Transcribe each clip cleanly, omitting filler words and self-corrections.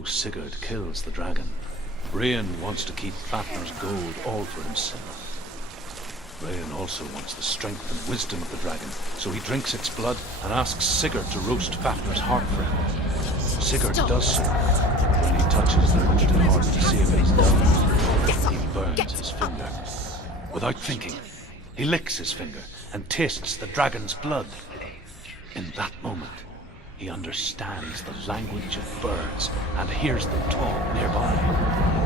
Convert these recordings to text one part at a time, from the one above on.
So Sigurd kills the dragon. Rain wants to keep Fafnir's gold all for himself. Rain also wants the strength and wisdom of the dragon, so he drinks its blood and asks Sigurd to roast Fafnir's heart for him. Sigurd does so. When he touches the roasted heart to see if it is done, he burns his finger. Without thinking, he licks his finger and tastes the dragon's blood. In that moment, he understands the language of birds and hears them talk nearby.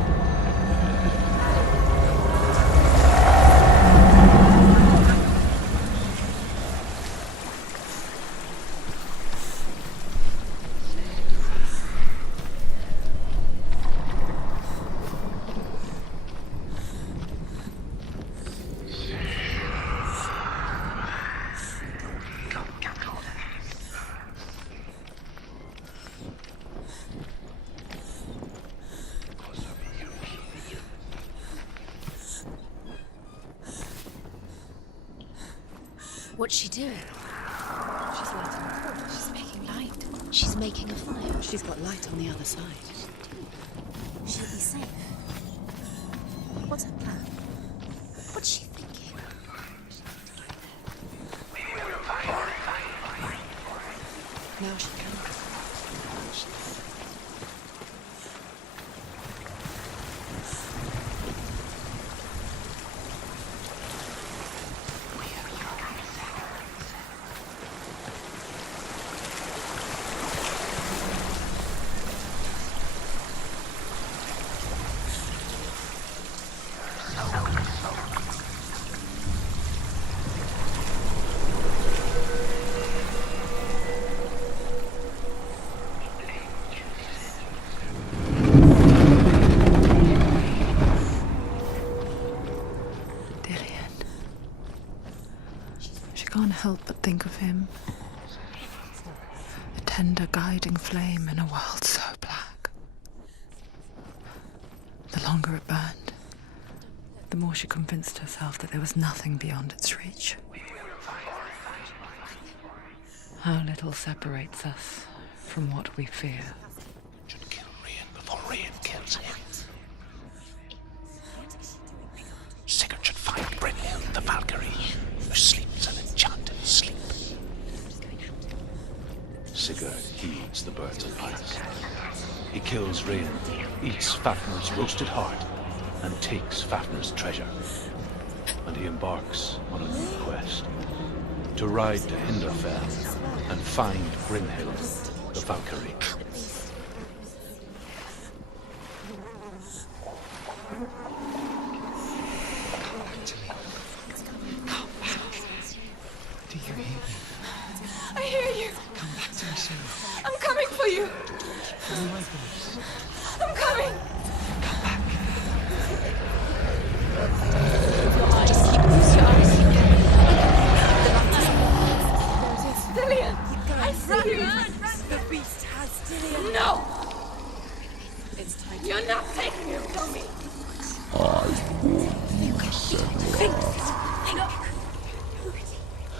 What's she doing? She's lighting a torch. She's making light. She's making a fire. She's got light on the other side. She'll be safe. What's her plan? What's she thinking? Now she can. Can't help but think of him. A tender guiding flame in a world so black. The longer it burned, the more she convinced herself that there was nothing beyond its reach. How little separates us from what we fear. Should kill Rain before Rain kills him. Sigurd should find Brynhild the Valkyrie, who sleeps an enchanted sleep. Sigurd heeds the bird's advice. He kills Rain, eats Fafnir's roasted heart, and takes Fafnir's treasure. And he embarks on a new quest, to ride to Hinderfell and find Brynhild the Valkyrie. Do you hear me? I hear you. Come back to me soon. I'm coming for you. Follow my voice. I'm coming. Come back. Just keep close your eyes. Dillian, I see you. The beast has Dillian. No, It's time to you're not taking him from me.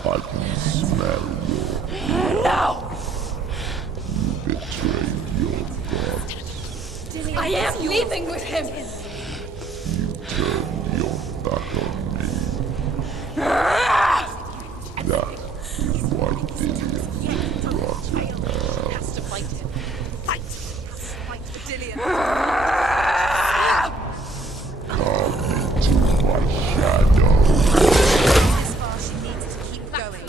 I can smell your No, betrayed your god. I am leaving with him. You turned your back on me. That is why Dillian will rot in hell. has to fight him. Fight! Fight for Dillian. Come into my shadow. As far as she needs to keep going.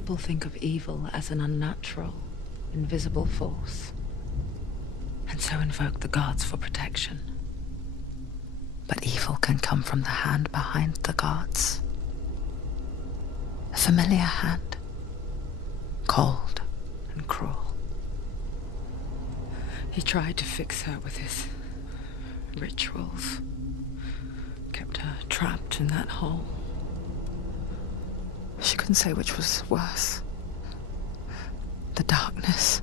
People think of evil as an unnatural, invisible force, and so invoke the gods for protection. But evil can come from the hand behind the gods. A familiar hand, cold and cruel. He tried to fix her with his rituals, kept her trapped in that hole. She couldn't say which was worse. The darkness,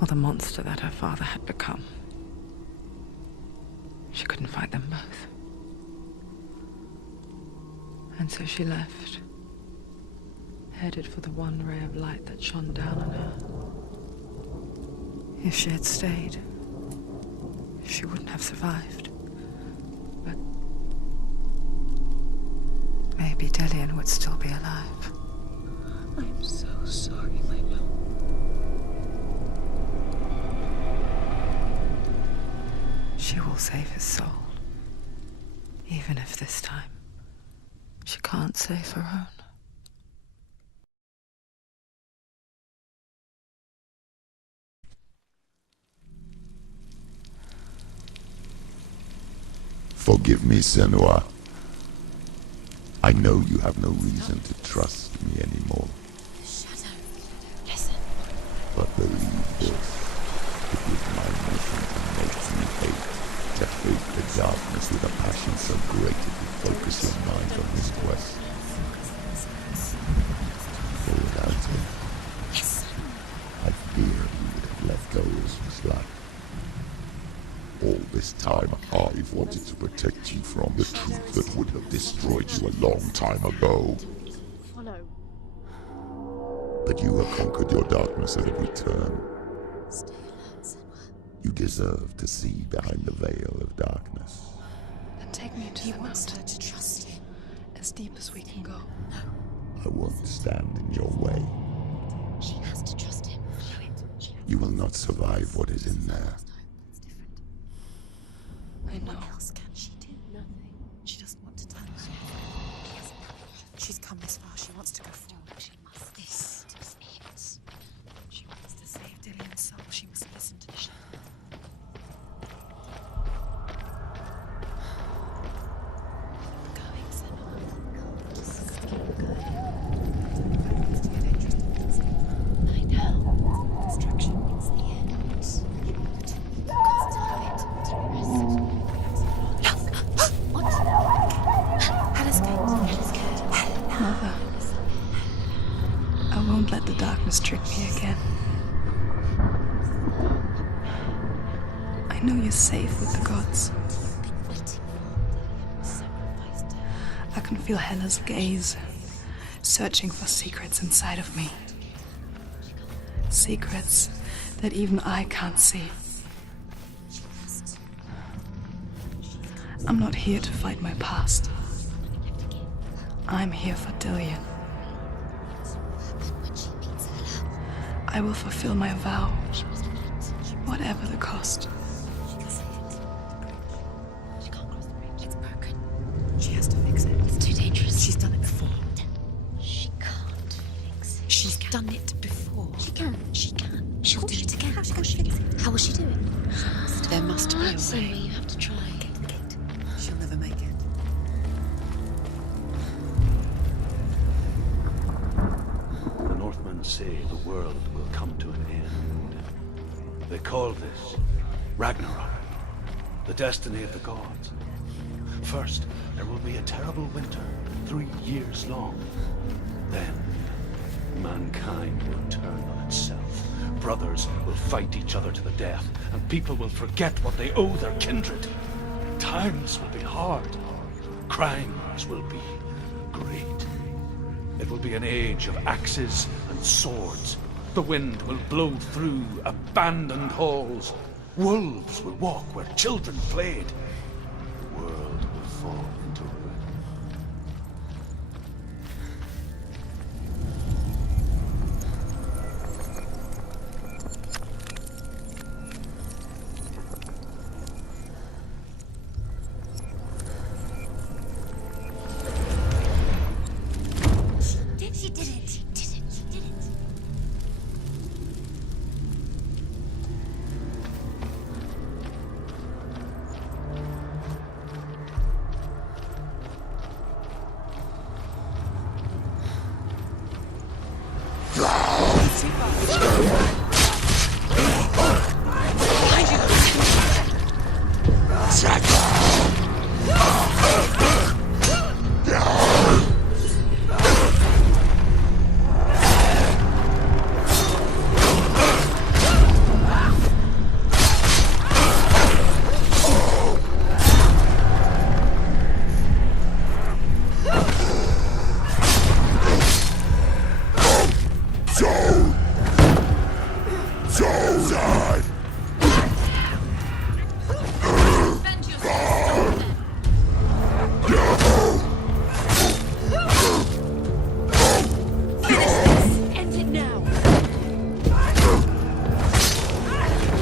or the monster that her father had become. She couldn't fight them both. And so she left, headed for the one ray of light that shone down on her. If she had stayed, she wouldn't have survived. But maybe Dillian would still be alive. I'm so sorry, my love. She will save his soul, even if this time she can't save her own. Forgive me, Senua. I know you have no reason to trust me anymore. Shadow, listen. But believe this. It was my mission to make you hate. To hate the darkness with a passion so great it would focus your mind on this quest. For without it, I fear you would have let go of his life. All this time, I've wanted to protect you from the truth that would have destroyed you a long time ago. Follow. But you have conquered your darkness at every turn. Stay alert, Senua. You deserve to see behind the veil of darkness. Then take me to He the wants mountain, her to trust him. as deep as we can go. I won't stand in your way. She has to trust him. You will not survive what is in there. I know. What else can she do? Nothing. She doesn't want to touch him. She's come this far. She wants to go forward. She must. This is it. She wants to save Dillian's soul. She must listen to the shadow. Going, Senua. Just keep going. It's too dangerous. I know. Destruction is the end. The cost of it. To rest. What? Hell's Gate. Mother, I won't let the darkness trick me again. I know you're safe with the gods. I can feel Hella's gaze, searching for secrets inside of me. Secrets that even I can't see. I'm not here to fight my past. I'm here for Dillian. I will fulfill my vow, whatever the cost. She can't cross the bridge. It's broken. She has to fix it. It's too dangerous. She's done it before. She can't fix it. She's done it before. She can. She can. She'll do it again. How she fix it? How will she do it? There must be a Somewhere way. you have to try. She'll never make it. The Northmen say the world will come to an end. They call this Ragnarok, the destiny of the gods. First, there will be a terrible winter, 3 years long. Then, mankind will turn on itself. Brothers will fight each other to the death, and people will forget what they owe their kindred. Times will be hard. Crimes will be great. It will be an age of axes and swords. The wind will blow through abandoned halls. Wolves will walk where children played. The world will fall into ruin. too far. Behind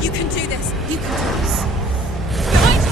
You can do this. You can do this. Behind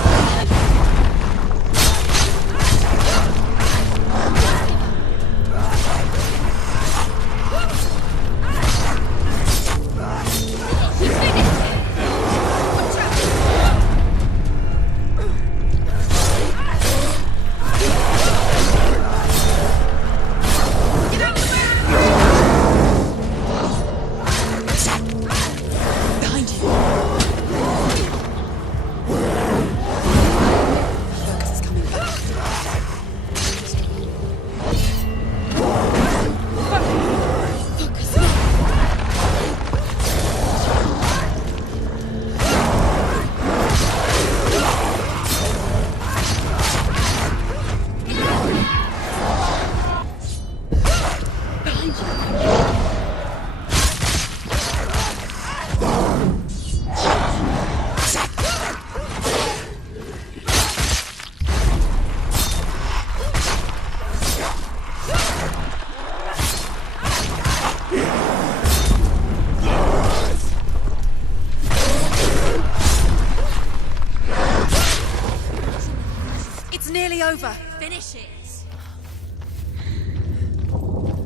nearly over. Finish it.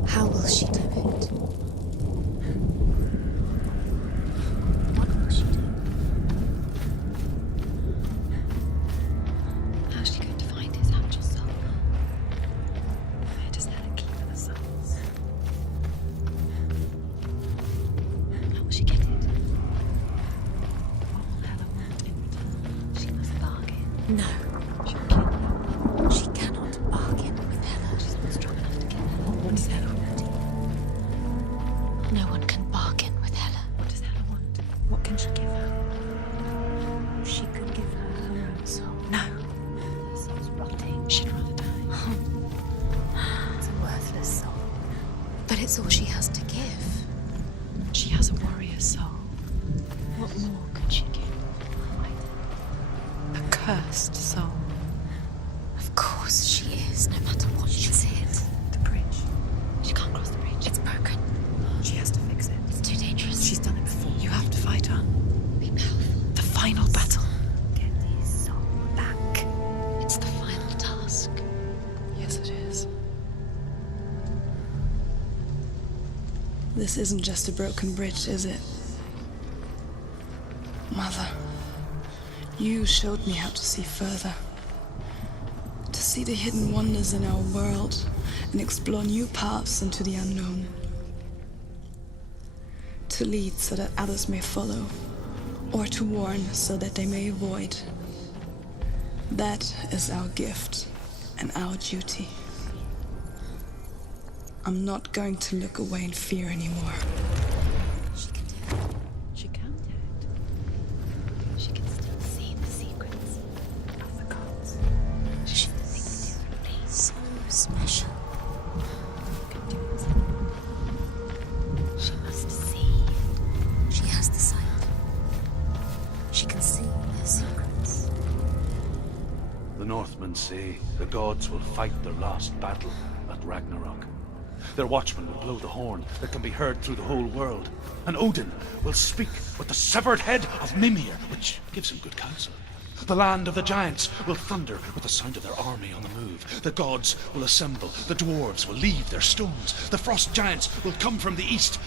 How will she do it? What will she do? How's she going to find his actual soul? Where does Hela keep the souls? How will she get it? All Hela want in return. She must bargain. No. She'll kill her. She cannot bargain with Hela. She's not strong enough to kill Hela. What does Hela want? No one can bargain with Hela. What does Hela want? What can she give her? She could give her her own soul. No. Her soul's rotting. She'd rather die. It's a worthless soul. But it's all she has to give. She has a warrior soul. What more could she give? A cursed soul. Of course she is, no matter what she said. The bridge. She can't cross the bridge. It's broken. She has to fix it. It's too dangerous. She's done it before. You have to fight her. Be powerful. The final battle. Get his soul back. It's the final task. Yes, it is. This isn't just a broken bridge, is it? Mother, you showed me how to see further. To see the hidden wonders in our world and explore new paths into the unknown. To lead so that others may follow, or to warn so that they may avoid. That is our gift and our duty. I'm not going to look away in fear anymore. She can do it. She can do it. She can still see the secrets of the gods. She thinks differently. So special. Can do it. She must see. She has the sight. She can see their secrets. The Northmen say the gods will fight their last battle at Ragnarok. Their watchmen will blow the horn that can be heard through the whole world. And Odin will speak with the severed head of Mimir, which gives him good counsel. The land of the giants will thunder with the sound of their army on the move. The gods will assemble. The dwarves will leave their stones. The frost giants will come from the east.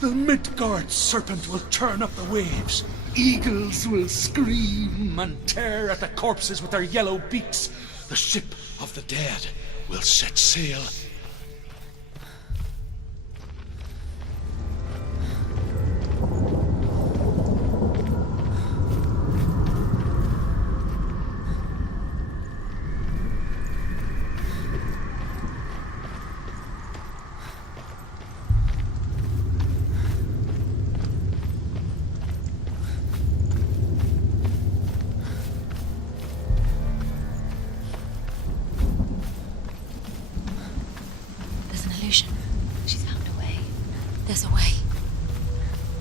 The Midgard serpent will turn up the waves. Eagles will scream and tear at the corpses with their yellow beaks. The ship of the dead will set sail. There's a way.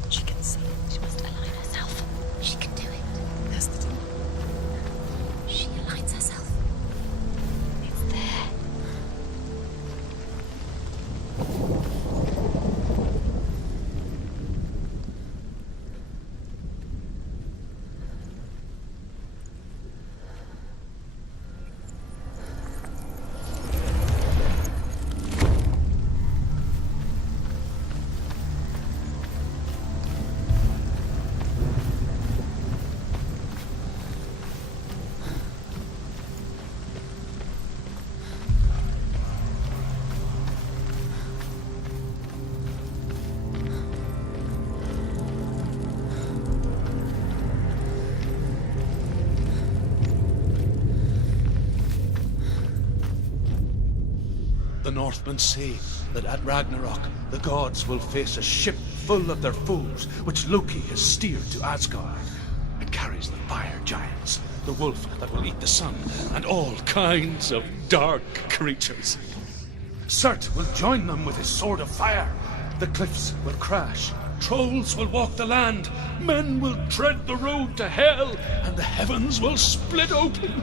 She can see. She must align herself. She can do it. There's the door. She aligns herself. It's there. The Northmen say that at Ragnarok, the gods will face a ship full of their foes, which Loki has steered to Asgard. It carries the fire giants, the wolf that will eat the sun, and all kinds of dark creatures. Surt will join them with his sword of fire. The cliffs will crash, trolls will walk the land, men will tread the road to hell, and the heavens will split open.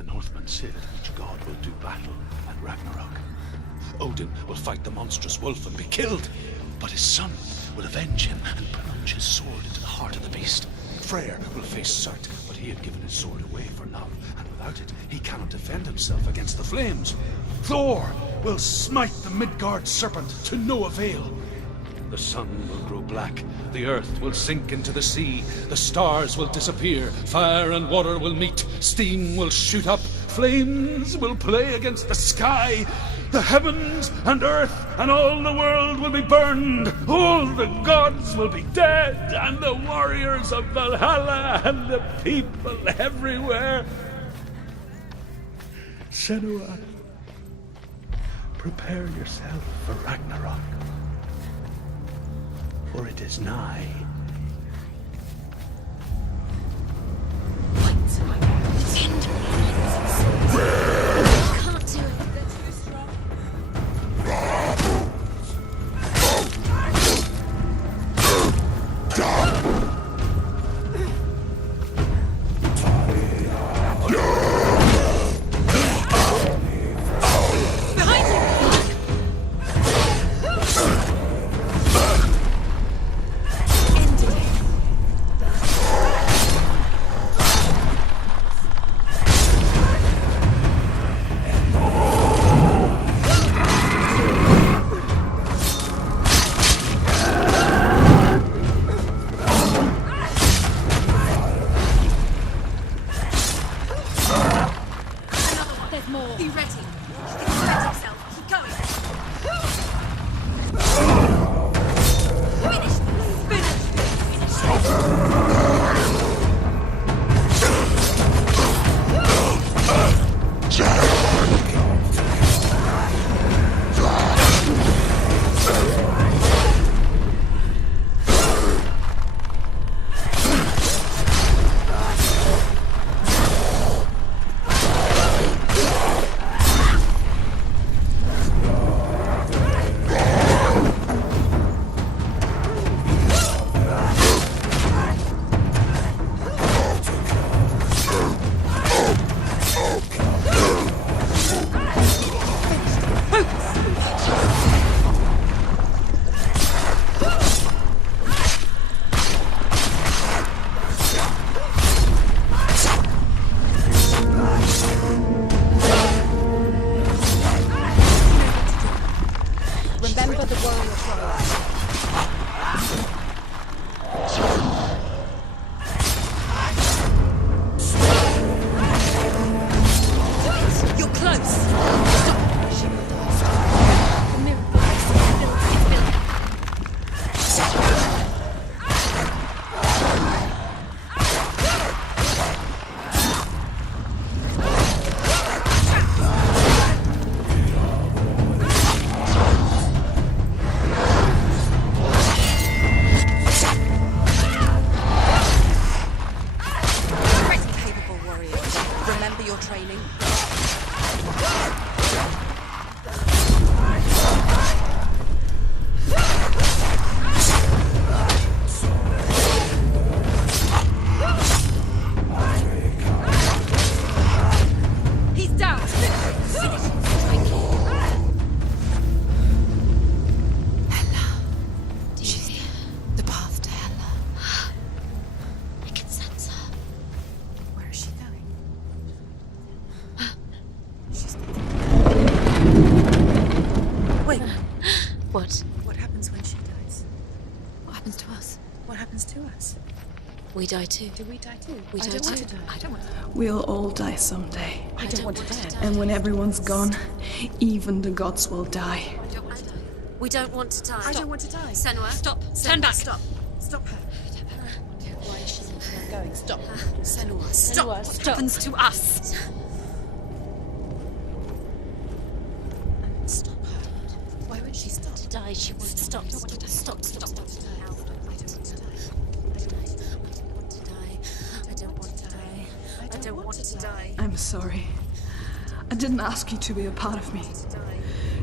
The Northmen say that each god will do battle at Ragnarok. Odin will fight the monstrous wolf and be killed, but his son will avenge him and plunge his sword into the heart of the beast. Freyr will face Surt, but he had given his sword away for love, and without it, he cannot defend himself against the flames. Thor will smite the Midgard serpent to no avail. The sun will grow black, the earth will sink into the sea, the stars will disappear, fire and water will meet, steam will shoot up, flames will play against the sky, the heavens and earth and all the world will be burned, all the gods will be dead, and the warriors of Valhalla and the people everywhere. Senua, prepare yourself for Ragnarok, for it is nigh. Can't do it. Be ready. Set yourself. Keep going. Finish this. Finish. Remember the warrior tribe. You're close. Stop. The mirror. Pretty capable warrior. Remember your training. He's down. Do you hear? The path to Hela. I can sense her. Where is she going? She's Wait, What? what happens when she dies? What happens to us? What happens to us? We die too. Do we die too? We I die don't want too. to die. I don't want to. We'll all die someday. I don't want to die. And when everyone's gone, even the gods will die. We don't want to die. I don't want to die. Senua, stop. Turn back. Stop. Stop her. Why is she not Going. Stop. Senua, stop. What stop. happens to us? Stop her. Why won't she stop? to die? She won't stop. Stop. Stop. Stop. Stop. I don't want to die. I don't want to die. I'm sorry. I didn't ask you to be a part of me.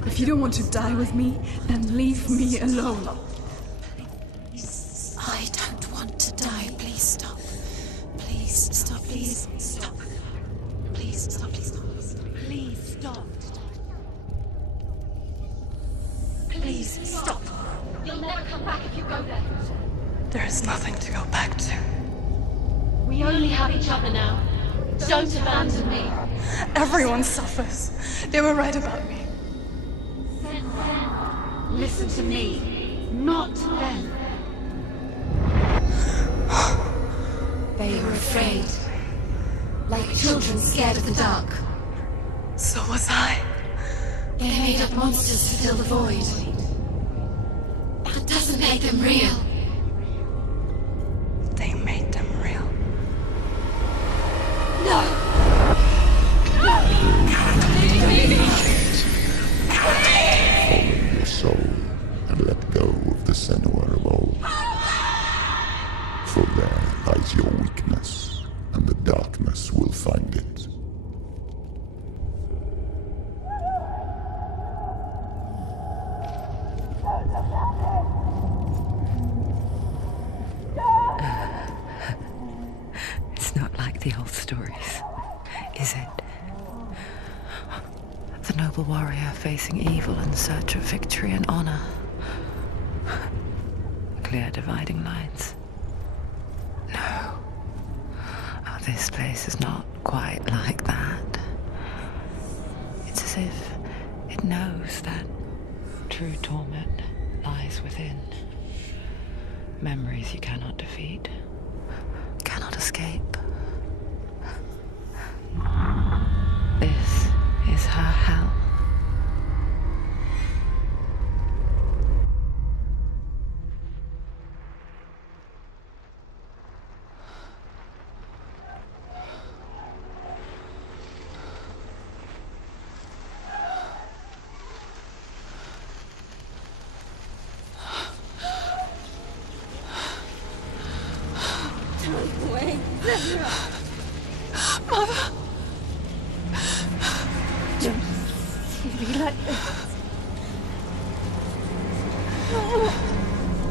If you don't want to die with me, then leave me alone. I don't want to die. Please stop. Please stop. Please stop. Please stop. Please stop. Please stop. Please stop. You'll never come back if you go there. There is nothing to go back to. We only have each other now. Don't abandon me. Everyone suffers. They were right about me. Listen to me, not them. They were afraid. Like children scared of the dark. So was I. They made up monsters to fill the void. That doesn't make them real. They made them real. No! Follow your soul and let go of the Senua of old. For there lies your weakness, and the darkness will find it. It's not like the old stories, is it? The noble warrior facing evil in search of victory and honor. Clear dividing lines. No. Oh, this place is not quite like that. It's as if it knows that true torment lies within. Memories you cannot defeat, cannot escape. This is her hell.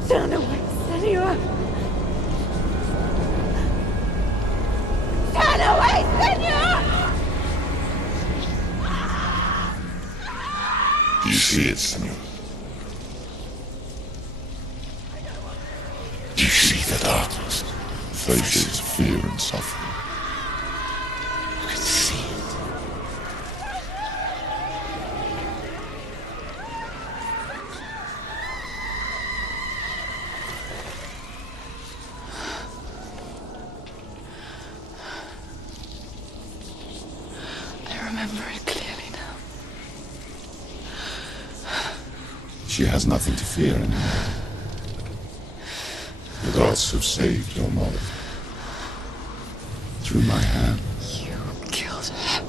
Turn away, Senua! Turn away, Senua! Do you see it, Senua? Do you see the darkness? Faces of fear and suffering. You can see it. I remember it clearly now. She has nothing to fear anymore. The gods have saved your mother. Through my hand. You killed her.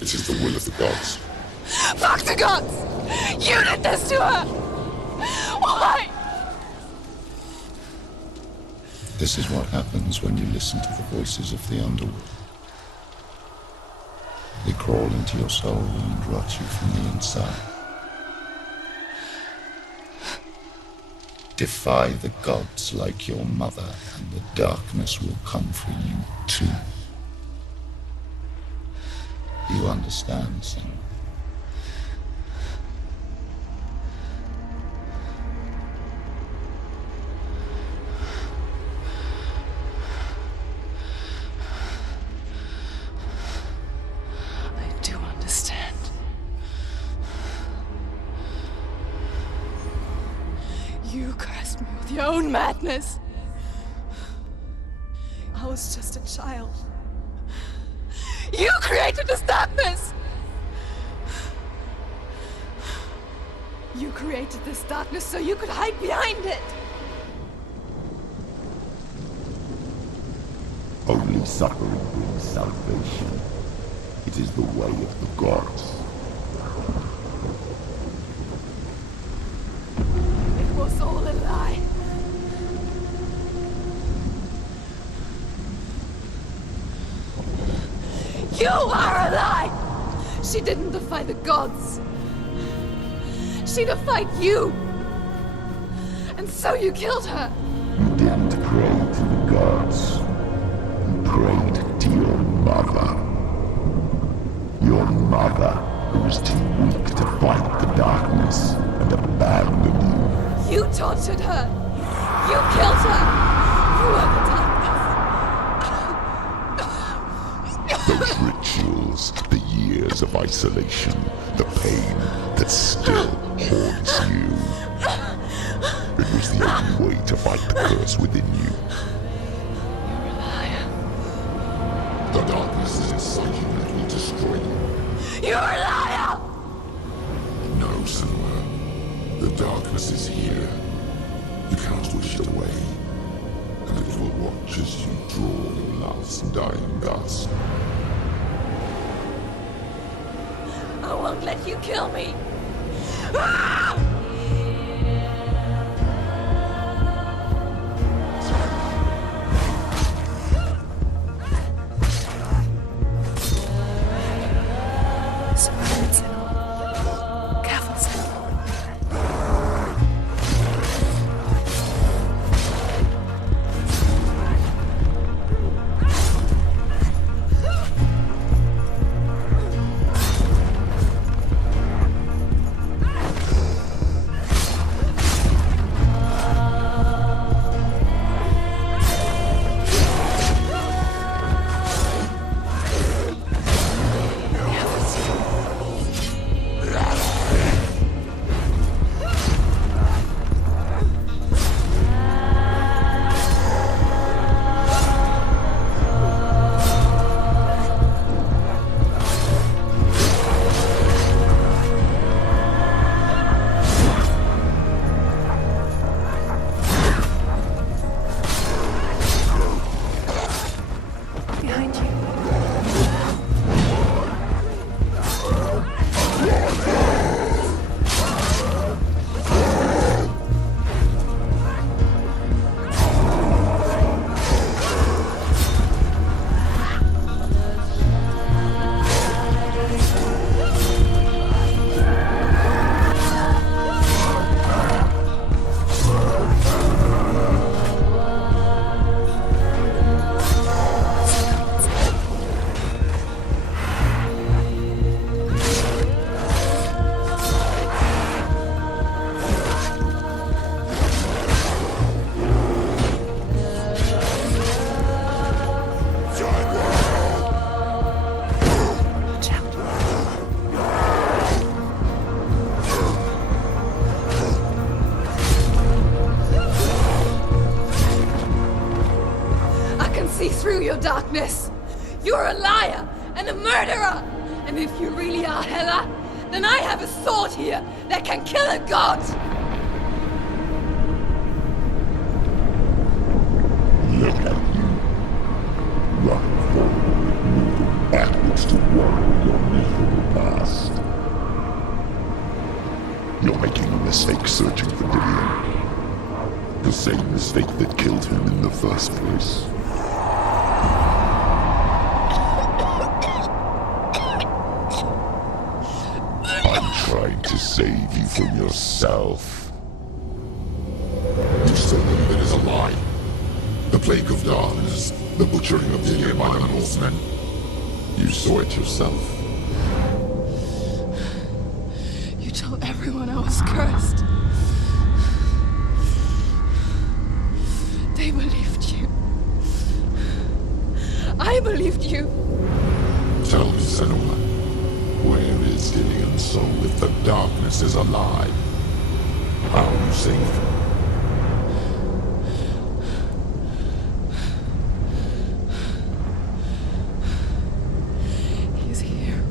It is the will of the gods. Fuck the gods! You did this to her! Why? This is what happens when you listen to the voices of the underworld. They crawl into your soul and rot you from the inside. Defy the gods like your mother, and the darkness will come for you too. Do you understand, Senua? I do understand. You cursed me with your own madness. I was just a child. You created this darkness! You created this darkness so you could hide behind it! Only suffering brings salvation. It is the way of the gods. It was all a lie. You are a lie! She didn't defy the gods. She defied you. And so you killed her. You didn't pray to the gods. You prayed to your mother. Your mother, who was too weak to fight the darkness and abandoned you. You tortured her. You killed her. You are the darkness. Those rich chills, the years of isolation, the pain that still haunts you. It was the only way to fight the curse within you. You're a liar. The darkness is inside you that will destroy you. You're a liar! No, Senua. The darkness is here. You cannot wish it away. And it will watch as you draw your last dying gasp. I won't let you kill me! Careful, Senua. Behind you. See through your darkness. You're a liar and a murderer. And if you really are Hela, then I have a sword here that can kill a god. Look at you. Run forward, moving backwards toward your miserable past. You're making a mistake searching for Dillion. The same mistake that killed him in the first place. Trying to save you from yourself. You still believe it is a lie. The plague of darkness, the butchering of Dillion by the Norsemen. You saw it yourself. You told everyone I was cursed. They believed you. I believed you. Tell me, Senua, where is Dillion's soul if the darkness is alive? How you saved him? He's here.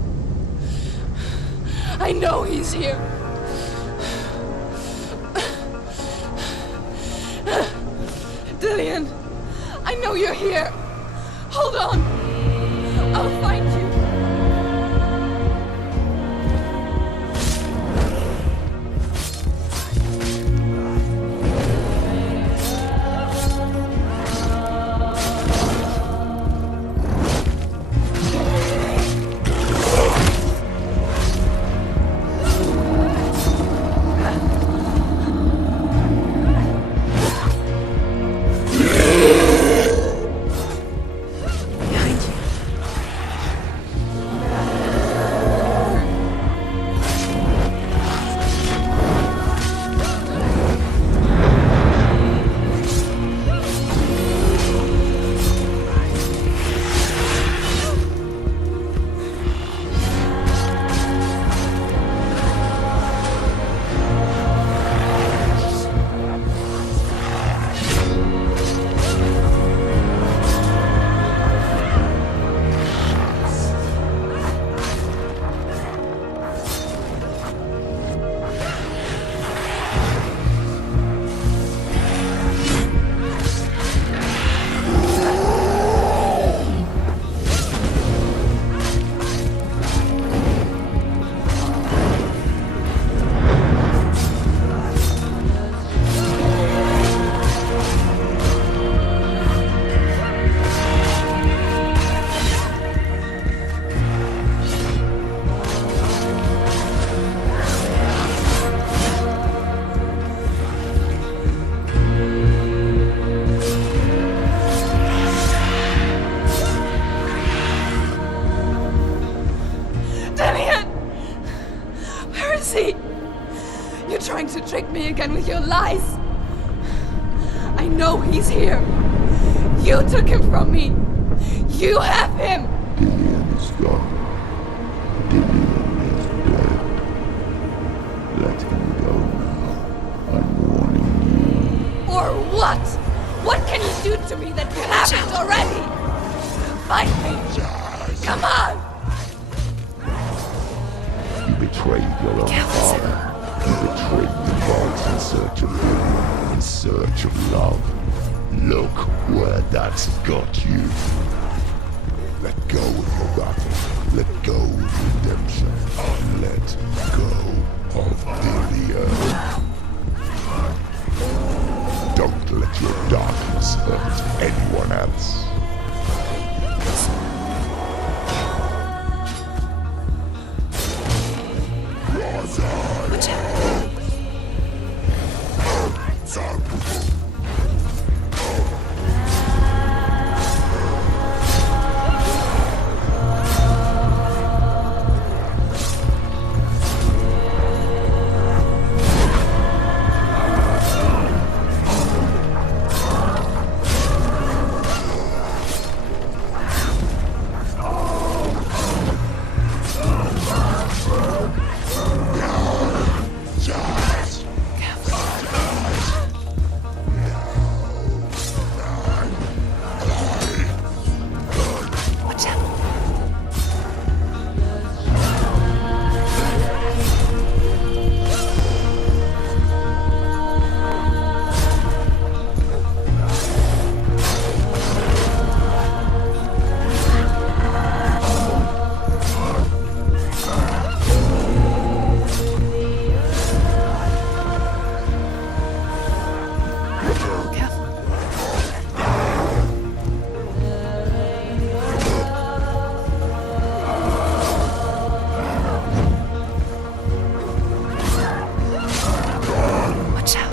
I know he's here. Dillion, I know you're here. Hold on. I'll find you. Behind trick me again with your lies. I know he's here. You took him from me. You have him. Dillian is gone. Dillian is dead. Let him go now. I'm warning you. Or what? What can you do to me that you haven't already? Fight me. Come on. You betrayed your own father. You betrayed the gods in search of Dillian, in search of love. Look where that's got you. Let go of your battle. Let go of redemption. And let go of Dillian. Don't let your darkness hurt anyone else. Watch out. Watch out.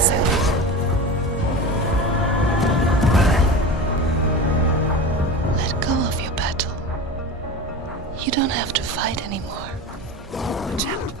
Let go of your battle. You don't have to fight anymore. Watch out.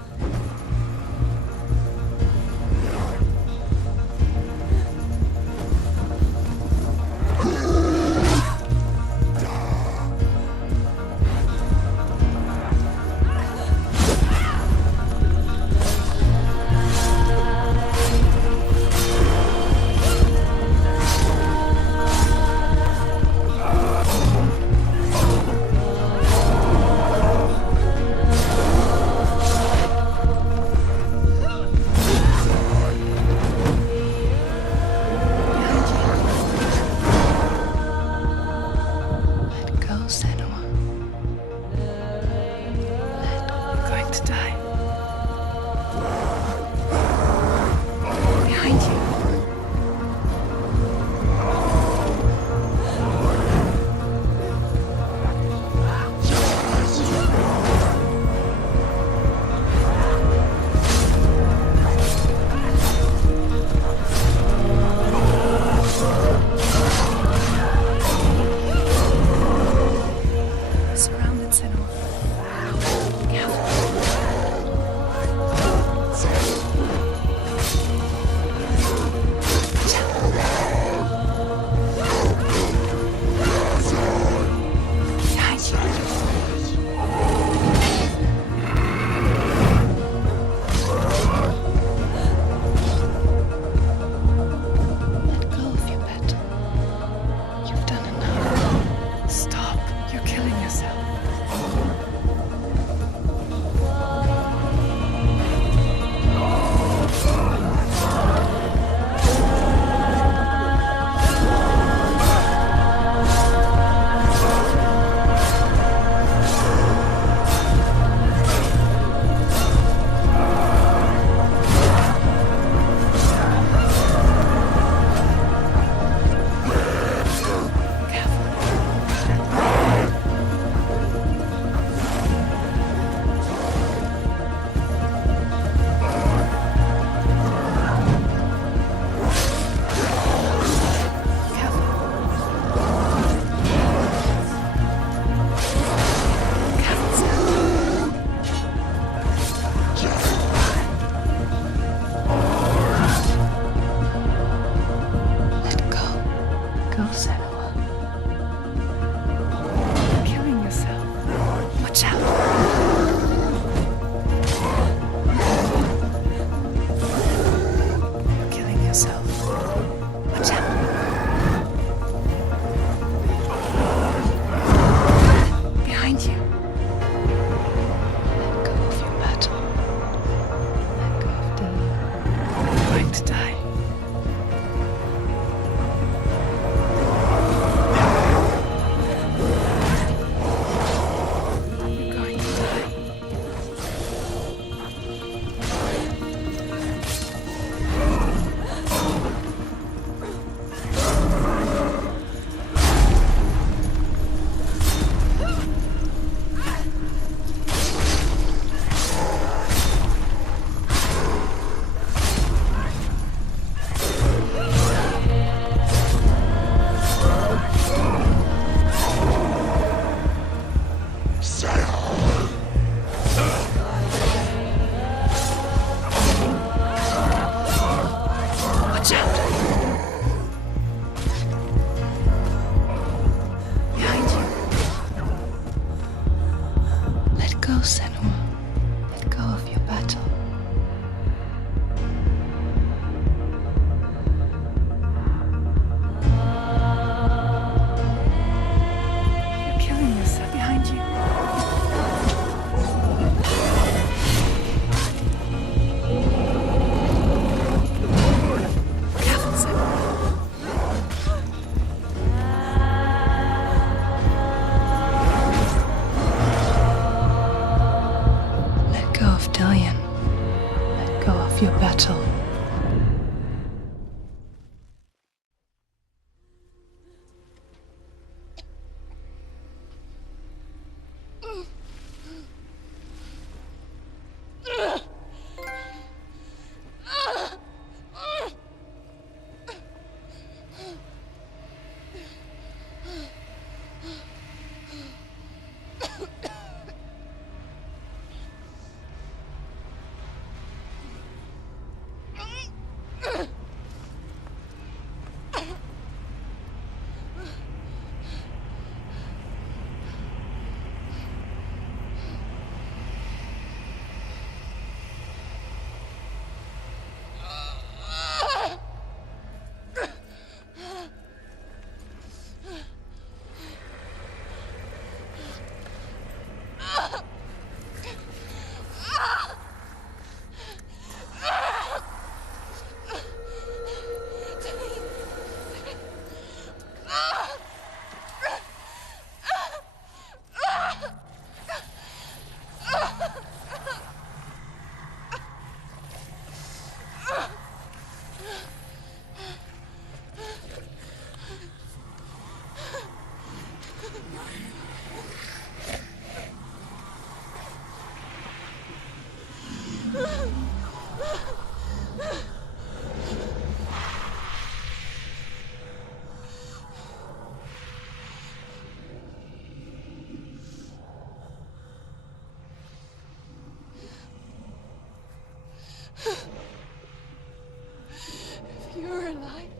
You're alive.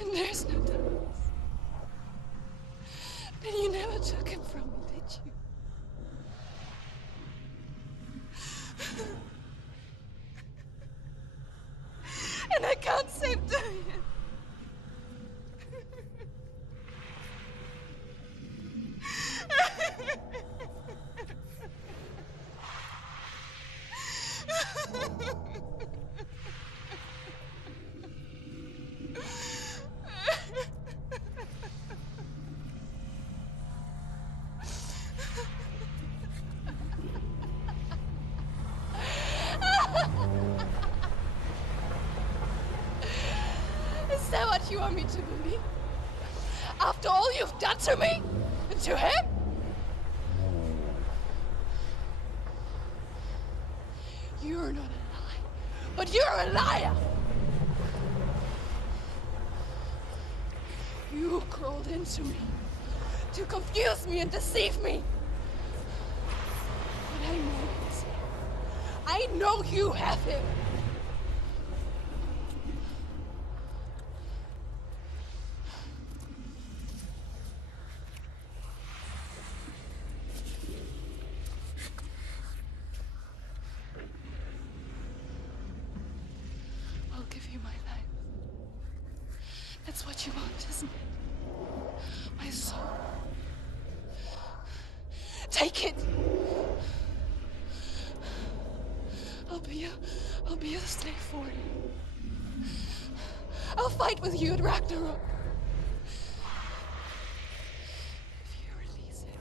And there's no totems. But you never took him from me, did you? And I can't save Dillian. Is that what you want me to believe? After all you've done to me? And to him? You're not a lie, but you're a liar! You crawled into me to confuse me and deceive me. But I know he's here. I know you have him. I'll give you my life. That's what you want, isn't it? My soul. Take it. I'll be a slave for you. I'll fight with you at Ragnarok. If you release him.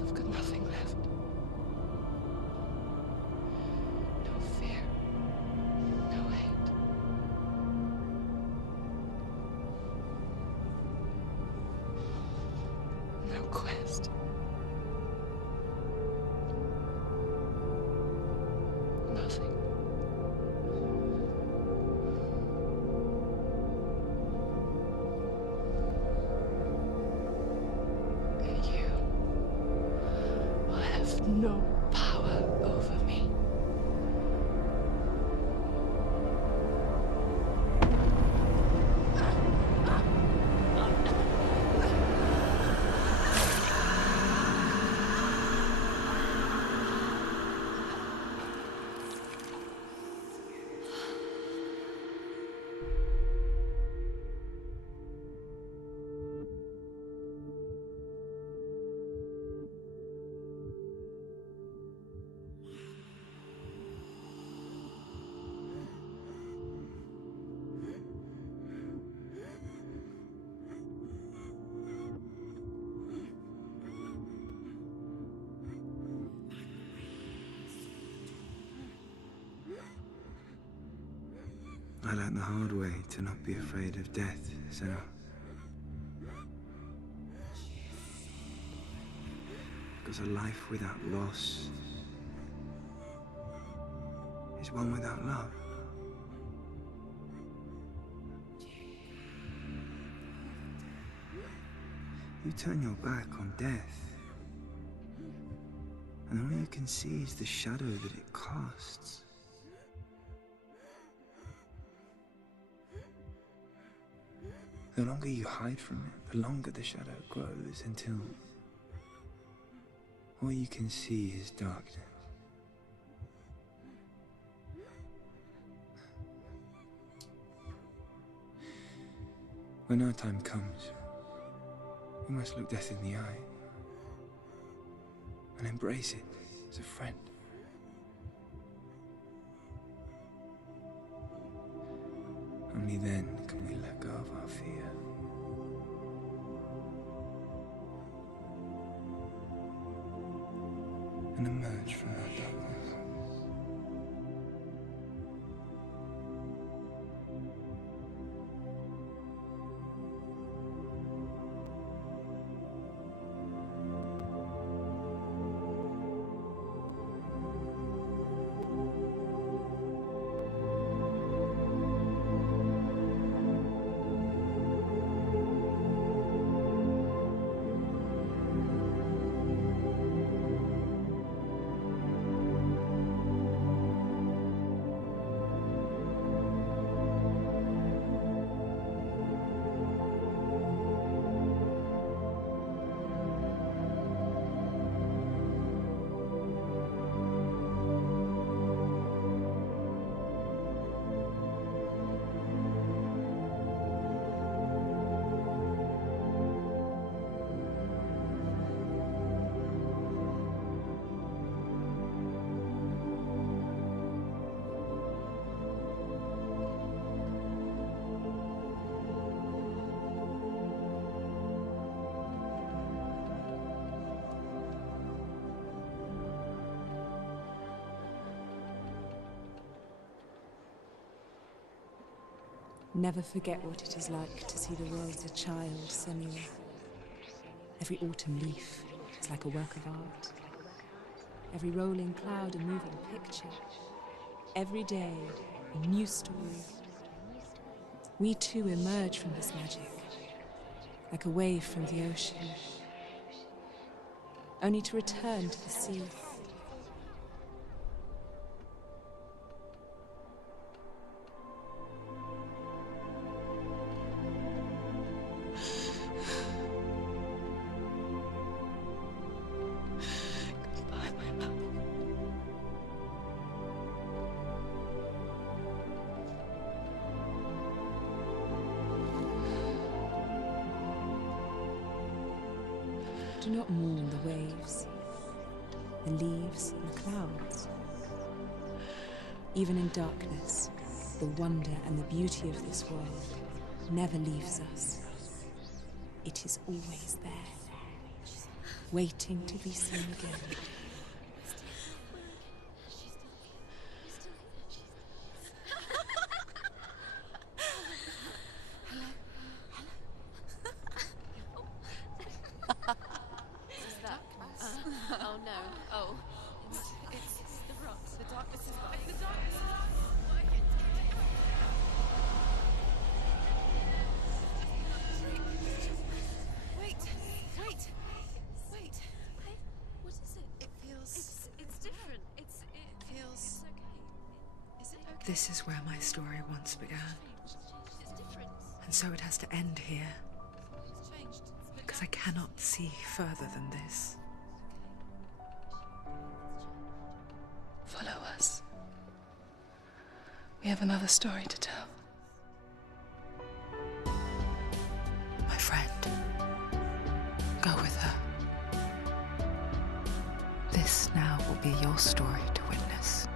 I've got nothing left. No fear. No hate. No quest. Nothing. And you will have no power over me. I learned the hard way to not be afraid of death, Senua. Because a life without loss is one without love. You turn your back on death, and all you can see is the shadow that it casts. The longer you hide from it, the longer the shadow grows until all you can see is darkness. When our time comes, we must look death in the eye and embrace it as a friend. Only then can we let go of our fear. And emerge from that darkness. Never forget what it is like to see the world as a child, Senua. Every autumn leaf is like a work of art. Every rolling cloud a moving picture. Every day a new story. We too emerge from this magic, like a wave from the ocean, only to return to the sea. Do not mourn the waves, the leaves and the clouds. Even in darkness, the wonder and the beauty of this world never leaves us. It is always there, waiting to be seen again. This is where my story once began. And so it has to end here. Because I cannot see further than this. Follow us. We have another story to tell. My friend, go with her. This now will be your story to witness.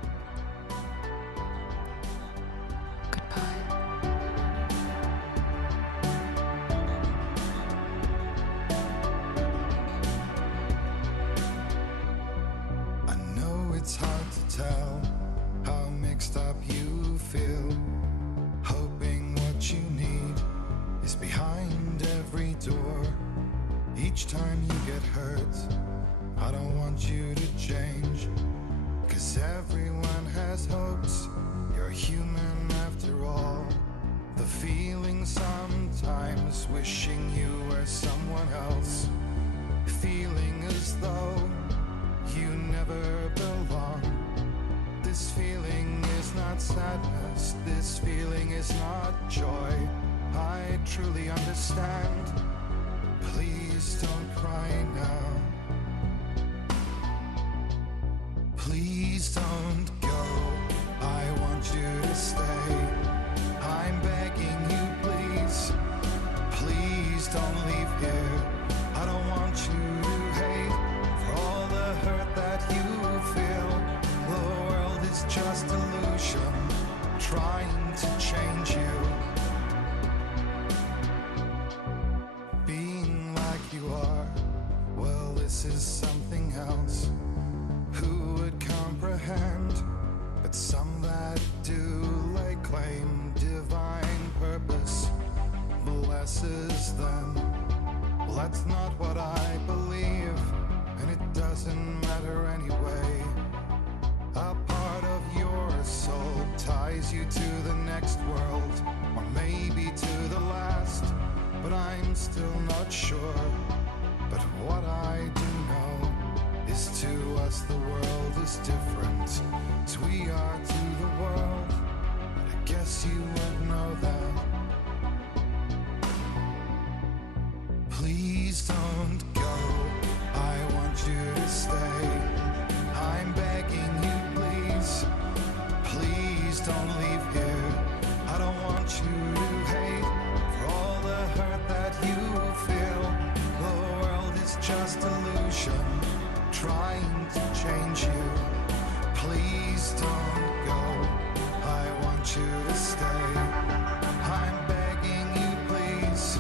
It's hard to tell how mixed up you feel, hoping what you need is behind every door. Each time you get hurt, I don't want you to change, 'cause everyone has hopes, you're human after all. The feeling sometimes wishing you were someone else, feeling as though you never belong. This feeling is not sadness, this feeling is not joy. I I truly understand. Please don't cry now. Please don't go. I want you to stay. I'm begging you, please. Please don't leave here. I don't want you to hate for all the hurt that you feel. The world is just illusion, trying to change you. Being like you are, well, this is something else. Who would comprehend? But some that do lay claim divine purpose blesses them. Well, that's not what I believe, and it doesn't matter anyway. A part of your soul ties you to the next world, or maybe to the last, but I'm still not sure. But what I do know is to us the world is different as we are to the world. I guess you would know that. Please don't go. I want you to stay. I'm begging you, please. Please don't leave here. I don't want you to hate for all the hurt that you feel. The world is just illusion, trying to change you. Please don't go. I want you to stay. I'm begging you, please.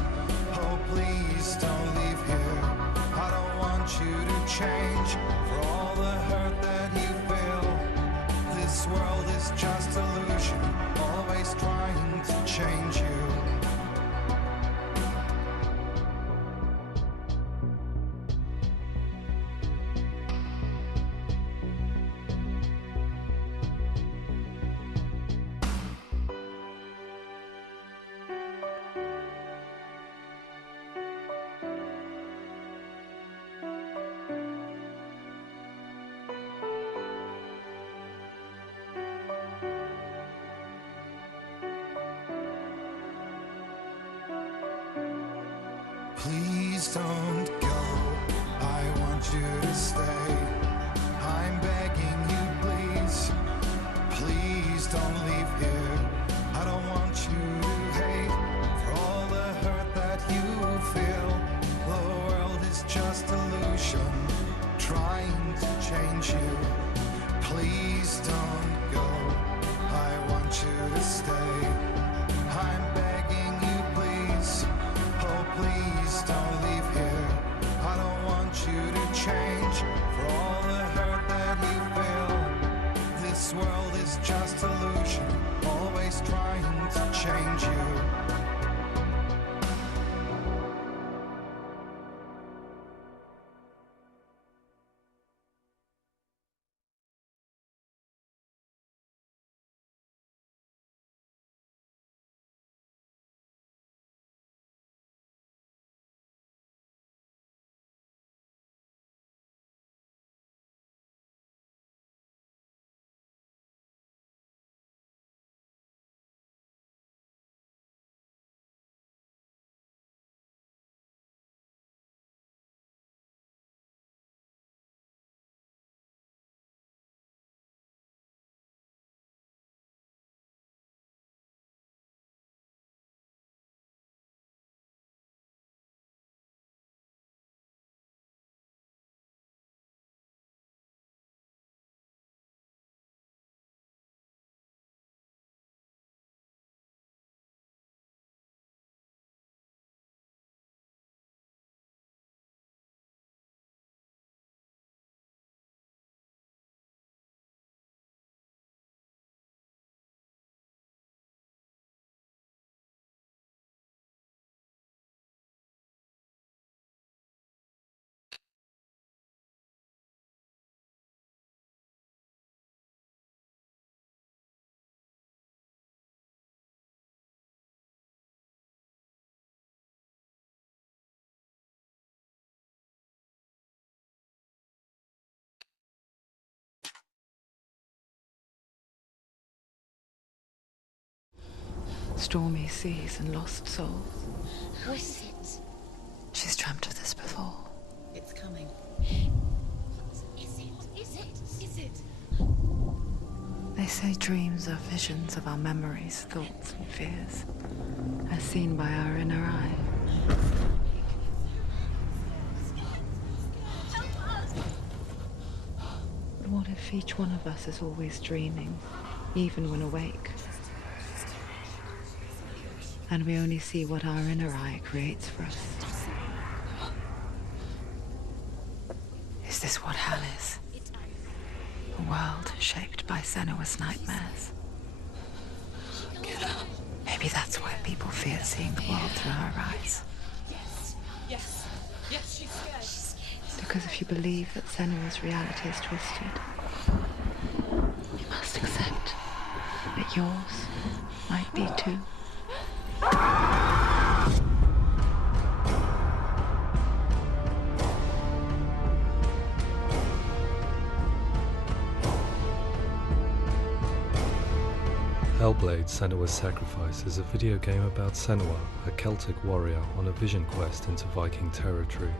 Oh, please don't leave here. I don't want you to change for all the hurt that you feel. This world is just illusion, always trying to change you. Please don't go. I want you to stay. I'm begging you, please. Please don't leave here. I don't want you to hate for all the hurt that you feel. The world is just illusion, trying to change you. Please don't go. I want you to stay. I'm begging you, please. Oh, please don't leave here. I don't want you to change for all the hurt that you feel. This world is just illusion, always trying to change you. stormy seas and lost souls. Who is it? She's dreamt of this before. It's coming. Is it? Is it? Is it? They say dreams are visions of our memories, thoughts and fears, as seen by our inner eye. But what if each one of us is always dreaming, even when awake? And we only see what our inner eye creates for us. Is this what hell is? A world shaped by Senua's nightmares. Maybe that's why people fear seeing the world through her eyes. Yes, she's scared. Because if you believe that Senua's reality is twisted, you must accept that yours might be too. HELLBLADE Senua's Sacrifice is a video game about Senua, a Celtic warrior on a vision quest into Viking territory.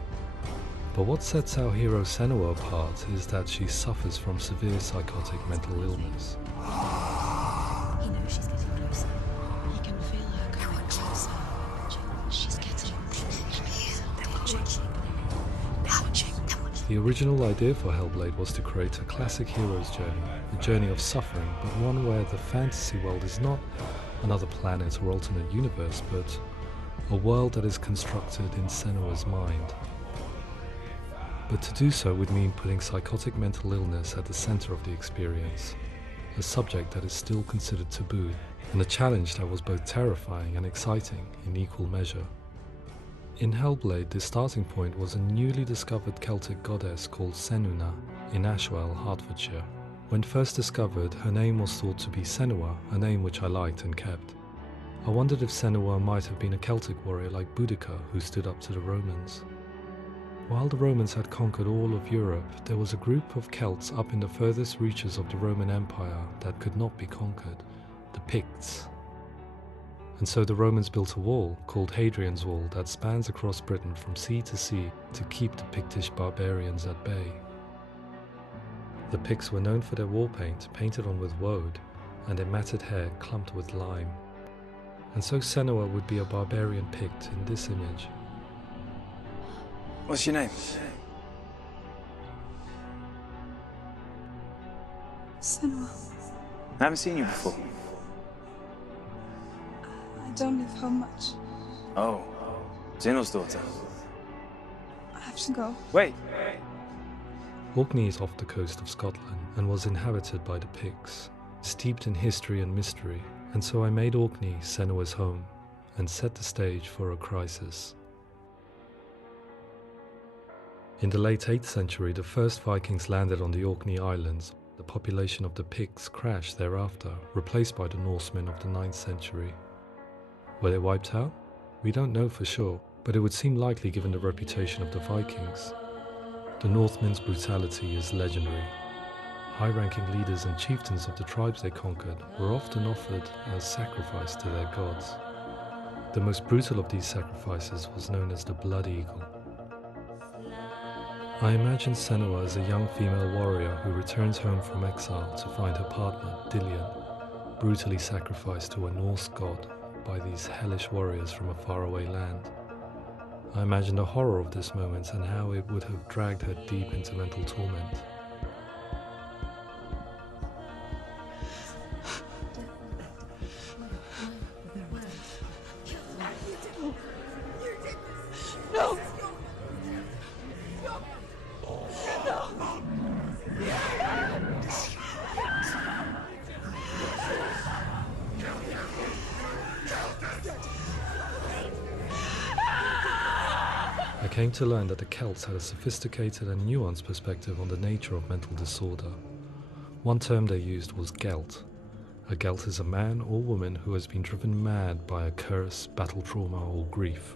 But what sets our hero Senua apart is that she suffers from severe psychotic mental illness. He knows she's getting closer. He can feel her coming closer. She's getting closer. They're watching. The original idea for HELLBLADE was to create a classic hero's journey, a journey of suffering, but one where the fantasy world is not another planet or alternate universe, but a world that is constructed in Senua's mind. But to do so would mean putting psychotic mental illness at the center of the experience, a subject that is still considered taboo, and a challenge that was both terrifying and exciting in equal measure. In HELLBLADE, the starting point was a newly discovered Celtic goddess called Senua in Ashwell, Hertfordshire. When first discovered, her name was thought to be Senua, a name which I liked and kept. I wondered if Senua might have been a Celtic warrior like Boudica who stood up to the Romans. While the Romans had conquered all of Europe, there was a group of Celts up in the furthest reaches of the Roman Empire that could not be conquered, the Picts. And so the Romans built a wall, called Hadrian's Wall, that spans across Britain from sea to sea to keep the Pictish barbarians at bay. The Picts were known for their war paint, painted on with woad, and their matted hair clumped with lime. And so Senua would be a barbarian Pict in this image. What's your name? Senua. I haven't seen you before. I don't live home much. Oh, Zeno's daughter. I have to go. Wait. Orkney is off the coast of Scotland and was inhabited by the Picts, steeped in history and mystery, and so I made Orkney Senua's home and set the stage for a crisis. In the late 8th century, the first Vikings landed on the Orkney Islands. The population of the Picts crashed thereafter, replaced by the Norsemen of the 9th century. Were they wiped out? We don't know for sure, but it would seem likely given the reputation of the Vikings. The Northmen's brutality is legendary. High-ranking leaders and chieftains of the tribes they conquered were often offered as sacrifice to their gods. The most brutal of these sacrifices was known as the Blood Eagle. I imagine Senua as a young female warrior who returns home from exile to find her partner, Dillion, brutally sacrificed to a Norse god by these hellish warriors from a faraway land. I imagine the horror of this moment and how it would have dragged her deep into mental torment. No! I came to learn that the Celts had a sophisticated and nuanced perspective on the nature of mental disorder. One term they used was Gelt. A Gelt is a man or woman who has been driven mad by a curse, battle trauma, or grief.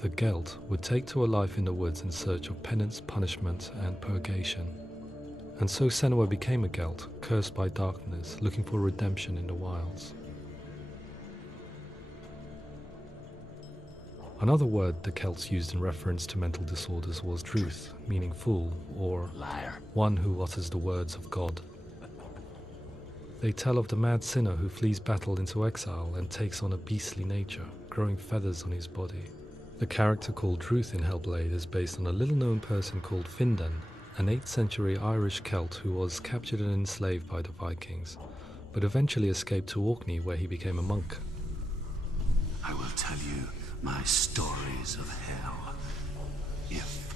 The Gelt would take to a life in the woods in search of penance, punishment, and purgation. And so Senua became a Gelt, cursed by darkness, looking for redemption in the wilds. Another word the Celts used in reference to mental disorders was Druth, meaning fool, or Liar. one who utters the words of God. They tell of the mad sinner who flees battle into exile and takes on a beastly nature, growing feathers on his body. The character called Druth in Hellblade is based on a little-known person called Findan, an 8th century Irish Celt who was captured and enslaved by the Vikings, but eventually escaped to Orkney where he became a monk. I will tell you my stories of hell, if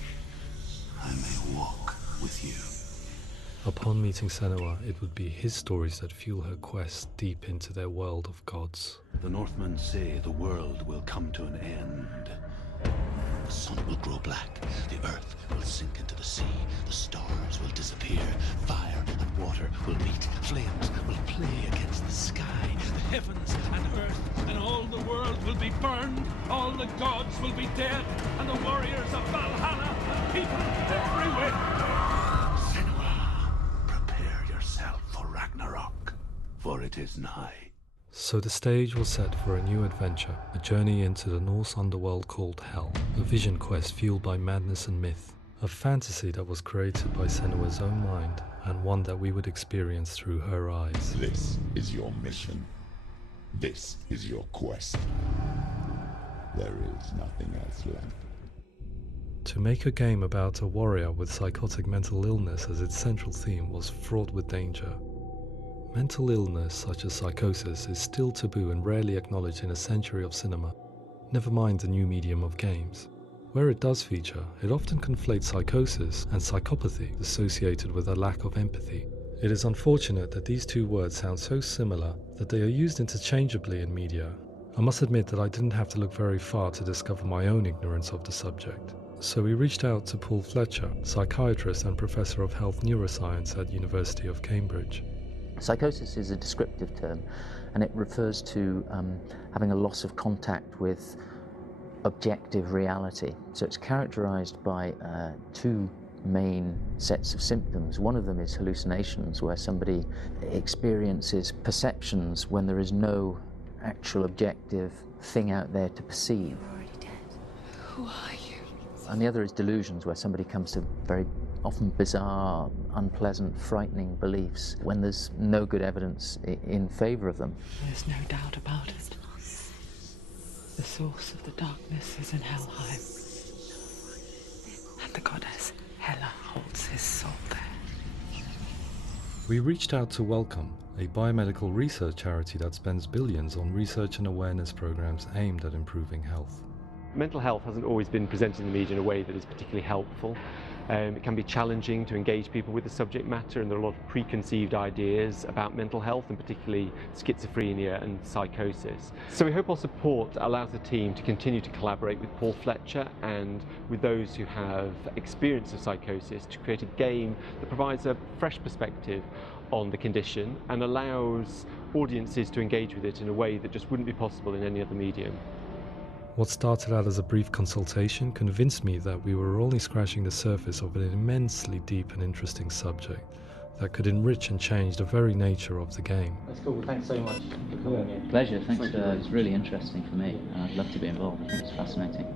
I may walk with you. Upon meeting Senua, it would be his stories that fuel her quest deep into their world of gods. The Northmen say the world will come to an end. The sun will grow black, the earth will sink into the sea, the stars will disappear, fire and water will meet, flames will play against the sky, The heavens and earth and all the world will be burned, all the gods will be dead, and the warriors of Valhalla and people everywhere. Senua, prepare yourself for Ragnarok, for it is nigh. So the stage was set for a new adventure, a journey into the Norse underworld called Hell, a vision quest fueled by madness and myth, a fantasy that was created by Senua's own mind, and one that we would experience through her eyes. This is your mission. This is your quest. There is nothing else left. To make a game about a warrior with psychotic mental illness as its central theme was fraught with danger. Mental illness, such as psychosis, is still taboo and rarely acknowledged in a century of cinema, never mind the new medium of games. Where it does feature, it often conflates psychosis and psychopathy associated with a lack of empathy. It is unfortunate that these two words sound so similar that they are used interchangeably in media. I must admit that I didn't have to look very far to discover my own ignorance of the subject. So we reached out to Paul Fletcher, psychiatrist and professor of health neuroscience at University of Cambridge. Psychosis is a descriptive term, and it refers to having a loss of contact with objective reality. So it's characterized by two main sets of symptoms. One of them is hallucinations, where somebody experiences perceptions when there is no actual objective thing out there to perceive. You're already dead. Who are you? And the other is delusions, where somebody comes to very often bizarre, unpleasant, frightening beliefs when there's no good evidence in favor of them. There's no doubt about it. The source of the darkness is in Helheim, and the goddess Hela holds his soul there. We reached out to Welcome, a biomedical research charity that spends billions on research and awareness programs aimed at improving health. Mental health hasn't always been presented in the media in a way that is particularly helpful. It can be challenging to engage people with the subject matter, and there are a lot of preconceived ideas about mental health, and particularly schizophrenia and psychosis. So we hope our support allows the team to continue to collaborate with Paul Fletcher and with those who have experience of psychosis to create a game that provides a fresh perspective on the condition and allows audiences to engage with it in a way that just wouldn't be possible in any other medium. What started out as a brief consultation convinced me that we were only scratching the surface of an immensely deep and interesting subject that could enrich and change the very nature of the game. That's cool. Thanks so much for coming in. Pleasure. Thanks. It's really interesting for me, and I'd love to be involved. I think it's fascinating.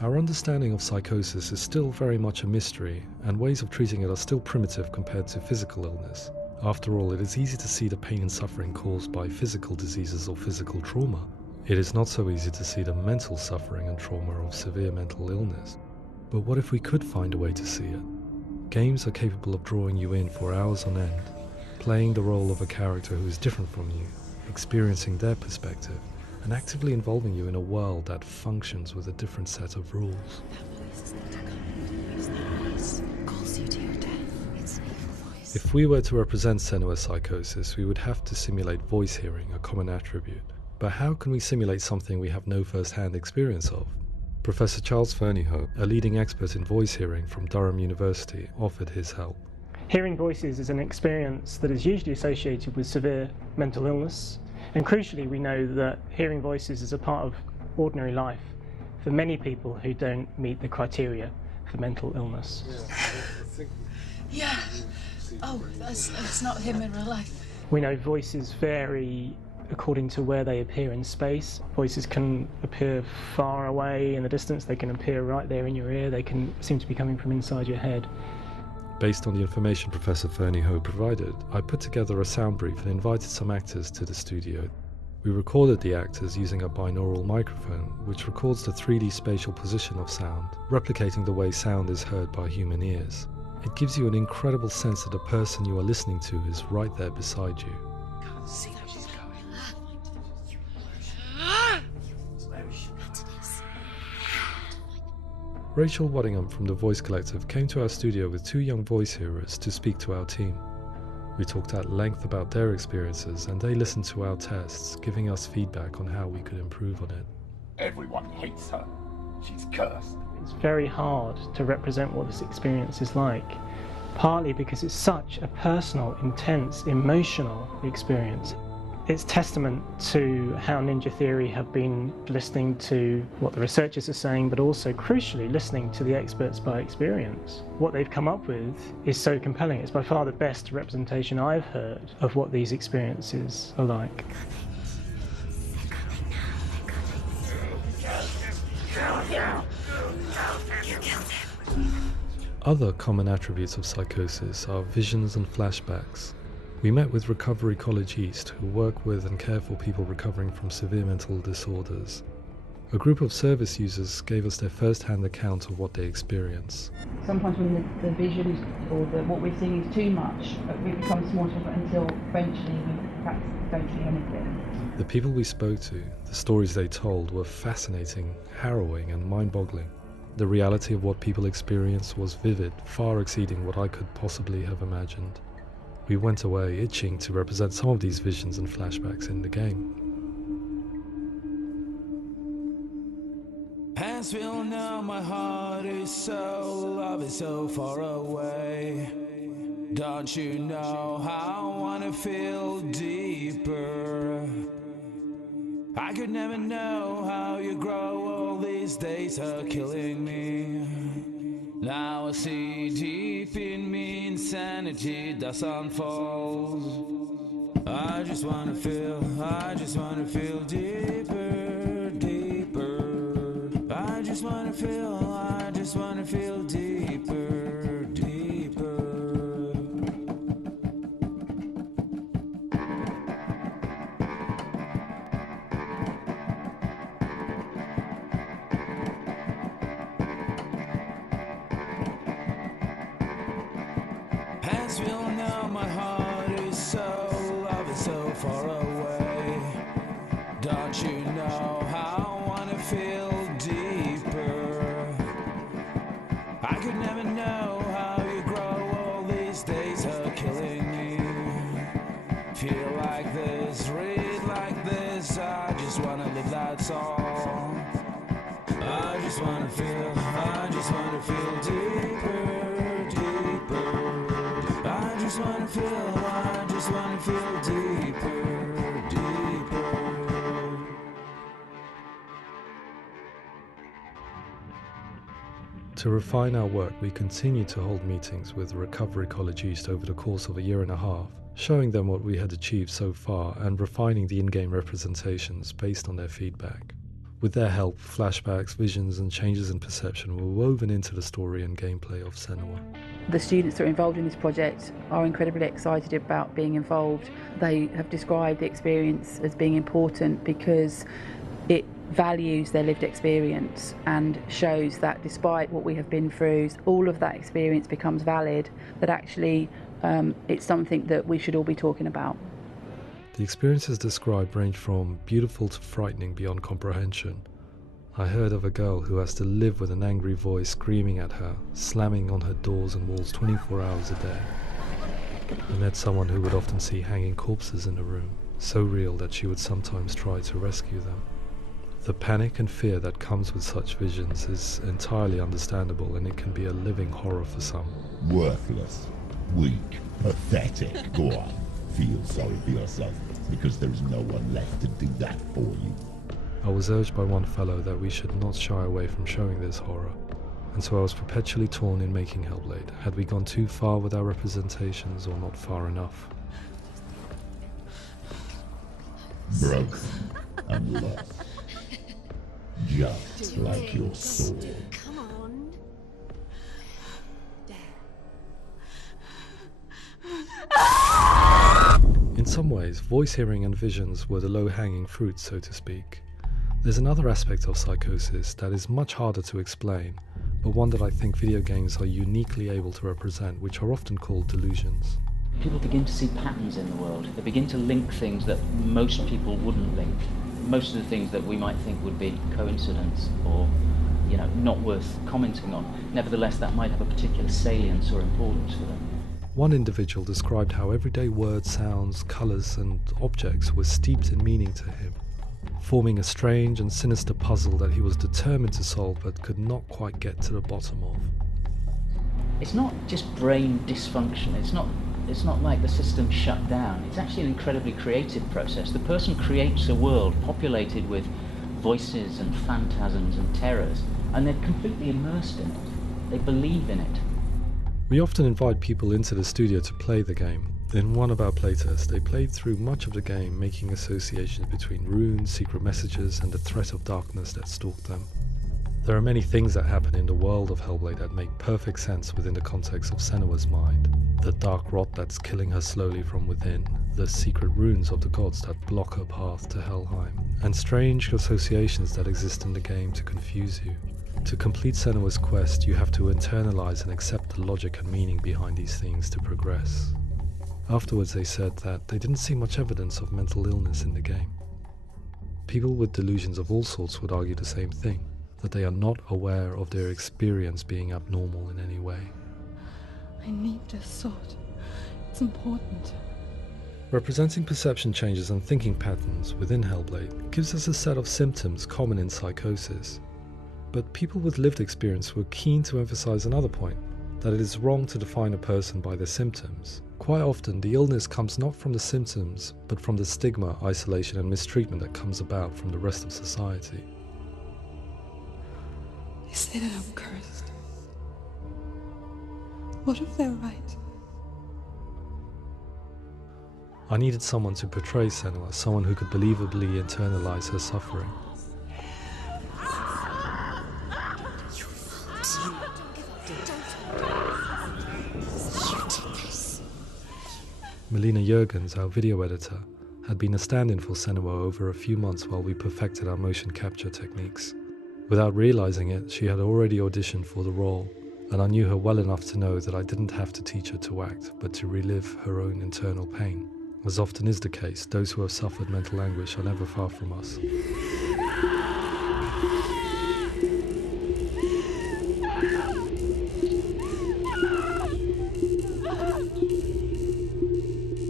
Our understanding of psychosis is still very much a mystery, and ways of treating it are still primitive compared to physical illness. After all, it is easy to see the pain and suffering caused by physical diseases or physical trauma. It is not so easy to see the mental suffering and trauma of severe mental illness. But what if we could find a way to see it? Games are capable of drawing you in for hours on end, playing the role of a character who is different from you, experiencing their perspective, and actively involving you in a world that functions with a different set of rules. Calls you to your death. It's an evil voice. If we were to represent Senua's psychosis, we would have to simulate voice hearing, a common attribute. But how can we simulate something we have no first-hand experience of? Professor Charles Fernyhough, a leading expert in voice hearing from Durham University, offered his help. Hearing voices is an experience that is usually associated with severe mental illness, and crucially we know that hearing voices is a part of ordinary life for many people who don't meet the criteria for mental illness. Yeah. Oh, that's not him in real life. We know voices vary according to where they appear in space. Voices can appear far away in the distance, they can appear right there in your ear, they can seem to be coming from inside your head. Based on the information Professor Fernie Ho provided, I put together a sound brief and invited some actors to the studio. We recorded the actors using a binaural microphone, which records the 3D spatial position of sound, replicating the way sound is heard by human ears. It gives you an incredible sense that the person you are listening to is right there beside you. Can't see how she's going. Rachel Waddingham from the Voice Collective came to our studio with 2 young voice hearers to speak to our team. We talked at length about their experiences and they listened to our tests, giving us feedback on how we could improve on it. Everyone hates her. She's cursed. It's very hard to represent what this experience is like, partly because it's such a personal, intense, emotional experience. It's testament to how Ninja Theory have been listening to what the researchers are saying, but also, crucially, listening to the experts by experience. What they've come up with is so compelling. It's by far the best representation I've heard of what these experiences are like. Other common attributes of psychosis are visions and flashbacks. We met with Recovery College East, who work with and care for people recovering from severe mental disorders. A group of service users gave us their first-hand account of what they experience. Sometimes when the visions or what we're seeing is too much, we become small until eventually we perhaps don't see anything. The people we spoke to, the stories they told, were fascinating, harrowing and mind-boggling. The reality of what people experienced was vivid, far exceeding what I could possibly have imagined. We went away itching to represent some of these visions and flashbacks in the game. As we all know, my heart is so, love is so far away. Don't you know how I wanna feel deeper? I could never know how you grow, all these days are killing me. Now I see deep in me insanity does unfold. I just wanna feel deeper, deeper. I just wanna feel deeper, deeper. As we all know, my heart is so, love is so far away. Don't you know how I wanna feel deeper? I could never know how you grow, all these days are killing me. Feel like this, read like this, I just wanna live, that's all. I just wanna feel deeper, deeper. I just wanna feel deeper, deeper. To refine our work, we continue to hold meetings with Recovery College East over the course of a year and a half, showing them what we had achieved so far and refining the in-game representations based on their feedback. With their help, flashbacks, visions and changes in perception were woven into the story and gameplay of Senua. The students that are involved in this project are incredibly excited about being involved. They have described the experience as being important because it values their lived experience and shows that despite what we have been through, all of that experience becomes valid, that actually it's something that we should all be talking about. The experiences described range from beautiful to frightening beyond comprehension. I heard of a girl who has to live with an angry voice screaming at her, slamming on her doors and walls 24 hours a day. I met someone who would often see hanging corpses in a room, so real that she would sometimes try to rescue them. The panic and fear that comes with such visions is entirely understandable, and it can be a living horror for some. Worthless, weak, pathetic. Go on, feel sorry for yourself, because there is no one left to do that for you. I was urged by one fellow that we should not shy away from showing this horror, and so I was perpetually torn in making HELLBLADE. Had we gone too far with our representations or not far enough? broken and lost. Just like your soul. Come on. In some ways, voice hearing and visions were the low-hanging fruit, so to speak. There's another aspect of psychosis that is much harder to explain, but one that I think video games are uniquely able to represent, which are often called delusions. People begin to see patterns in the world. They begin to link things that most people wouldn't link. Most of the things that we might think would be coincidence or, not worth commenting on. Nevertheless, that might have a particular salience or importance for them. One individual described how everyday words, sounds, colours and objects were steeped in meaning to him, forming a strange and sinister puzzle that he was determined to solve but could not quite get to the bottom of. It's not just brain dysfunction. It's not like the system shut down. It's actually an incredibly creative process. The person creates a world populated with voices and phantasms and terrors, and they're completely immersed in it. They believe in it. We often invite people into the studio to play the game. In one of our playtests, they played through much of the game, making associations between runes, secret messages, and the threat of darkness that stalked them. There are many things that happen in the world of Hellblade that make perfect sense within the context of Senua's mind. The dark rot that's killing her slowly from within, the secret runes of the gods that block her path to Helheim, and strange associations that exist in the game to confuse you. To complete Senua's quest, you have to internalize and accept the logic and meaning behind these things to progress. Afterwards, they said that they didn't see much evidence of mental illness in the game. People with delusions of all sorts would argue the same thing, that they are not aware of their experience being abnormal in any way. I need this sword. It's important. Representing perception changes and thinking patterns within Hellblade gives us a set of symptoms common in psychosis. But people with lived experience were keen to emphasize another point, that it is wrong to define a person by their symptoms. Quite often, the illness comes not from the symptoms, but from the stigma, isolation and mistreatment that comes about from the rest of society. They say that I'm cursed. What if they're right? I needed someone to portray Senua, someone who could believably internalize her suffering. Melina Jurgens, our video editor, had been a stand-in for Senua over a few months while we perfected our motion capture techniques. Without realizing it, she had already auditioned for the role, and I knew her well enough to know that I didn't have to teach her to act, but to relive her own internal pain. As often is the case, those who have suffered mental anguish are never far from us.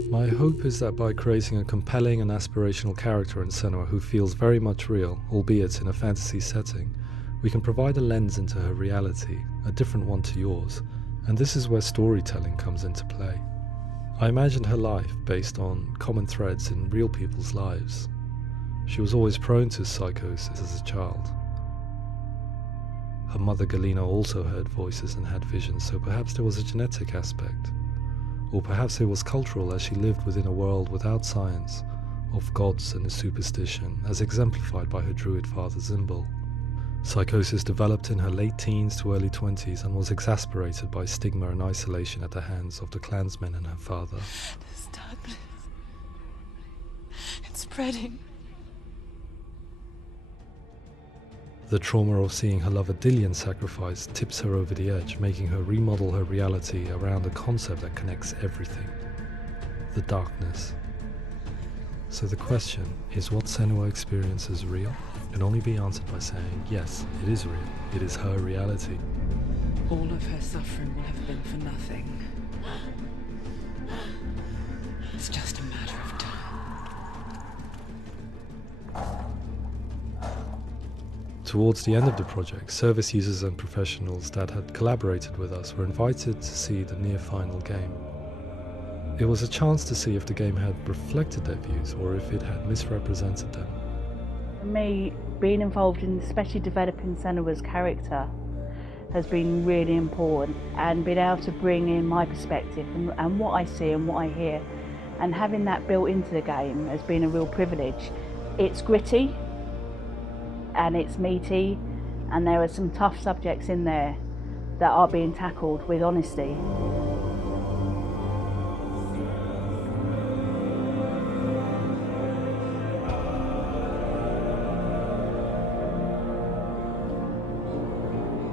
My hope is that by creating a compelling and aspirational character in Senua who feels very much real, albeit in a fantasy setting, we can provide a lens into her reality, a different one to yours, and this is where storytelling comes into play. I imagined her life based on common threads in real people's lives. She was always prone to psychosis as a child. Her mother Galina also heard voices and had visions, so perhaps there was a genetic aspect. Or perhaps it was cultural, as she lived within a world without science, of gods and a superstition, as exemplified by her druid father Zimbal. Psychosis developed in her late teens to early 20s and was exacerbated by stigma and isolation at the hands of the clansmen and her father. This darkness. It's spreading. The trauma of seeing her lover Dillian sacrificed tips her over the edge, making her remodel her reality around a concept that connects everything: the darkness. So the question, is what Senua experiences real? Can only be answered by saying, yes, it is real. It is her reality. All of her suffering will have been for nothing. It's just a matter of time. Towards the end of the project, service users and professionals that had collaborated with us were invited to see the near-final game. It was a chance to see if the game had reflected their views or if it had misrepresented them. For me, being involved in especially developing Senua's character has been really important, and being able to bring in my perspective and what I see and what I hear and having that built into the game has been a real privilege. It's gritty and it's meaty, and there are some tough subjects in there that are being tackled with honesty.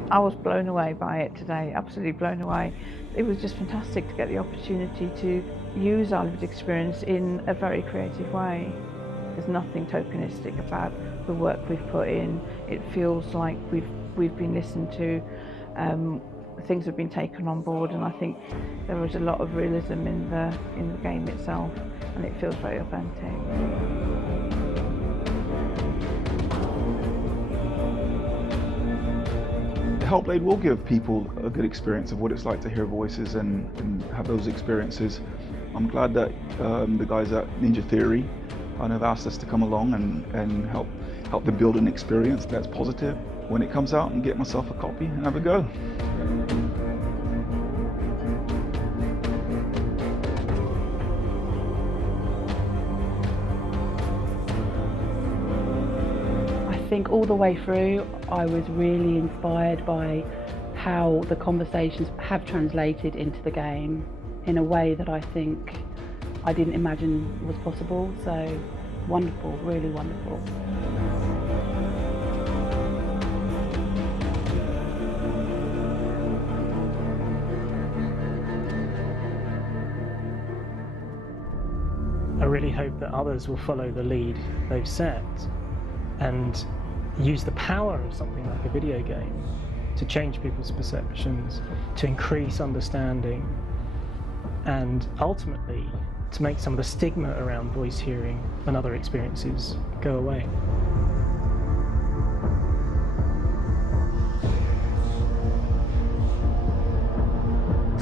I was blown away by it today, absolutely blown away. It was just fantastic to get the opportunity to use our lived experience in a very creative way. There's nothing tokenistic about the work we've put in. It feels like we've been listened to, things have been taken on board, and I think there was a lot of realism in the game itself, and it feels very authentic. HELLBLADE will give people a good experience of what it's like to hear voices and have those experiences. I'm glad that the guys at Ninja Theory kind of asked us to come along and help them build an experience that's positive when it comes out, and get myself a copy and have a go. I think all the way through I was really inspired by how the conversations have translated into the game in a way that I think I didn't imagine was possible. So wonderful, really wonderful. I really hope that others will follow the lead they've set and use the power of something like a video game to change people's perceptions, to increase understanding, and ultimately to make some of the stigma around voice hearing and other experiences go away.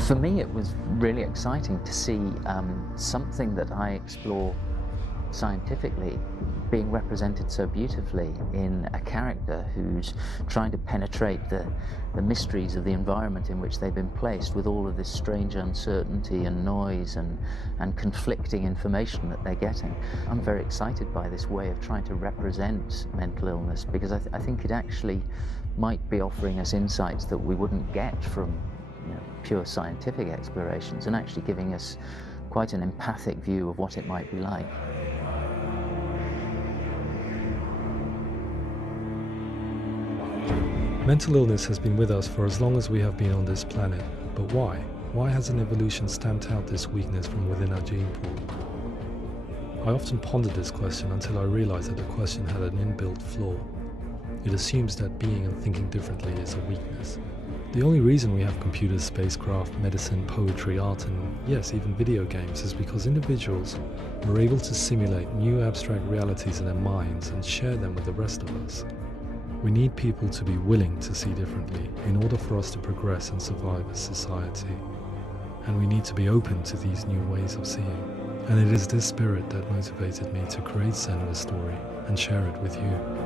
For me, it was really exciting to see something that I explore scientifically being represented so beautifully in a character who's trying to penetrate the mysteries of the environment in which they've been placed, with all of this strange uncertainty and noise and conflicting information that they're getting. I'm very excited by this way of trying to represent mental illness, because I think it actually might be offering us insights that we wouldn't get from pure scientific explorations, and actually giving us quite an empathic view of what it might be like. Mental illness has been with us for as long as we have been on this planet, but why? Why hasn't evolution stamped out this weakness from within our gene pool? I often pondered this question until I realized that the question had an inbuilt flaw. It assumes that being and thinking differently is a weakness. The only reason we have computers, spacecraft, medicine, poetry, art, and yes, even video games is because individuals are able to simulate new abstract realities in their minds and share them with the rest of us. We need people to be willing to see differently in order for us to progress and survive as society. And we need to be open to these new ways of seeing. And it is this spirit that motivated me to create Senua's story and share it with you.